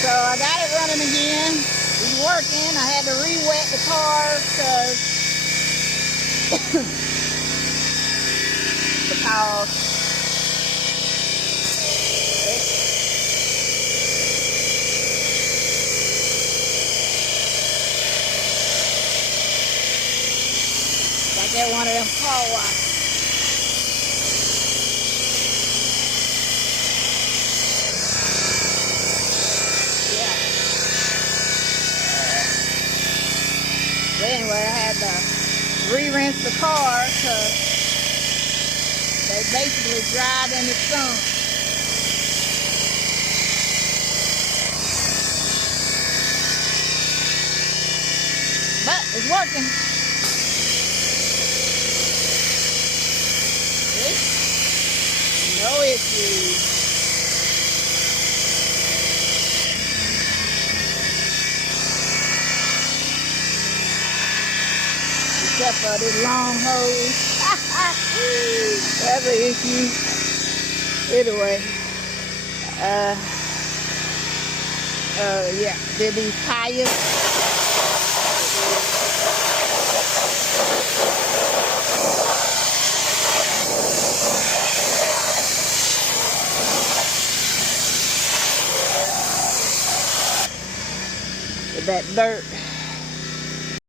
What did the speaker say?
So I got it running again. It's working. I had to re-wet the car because like that one of them car washes. But anyway, I had to re-rinse the car because they basically dried in the sun. But it's working. No issues. Except for this long hose. That's an issue. Anyway, yeah, did these tires. That dirt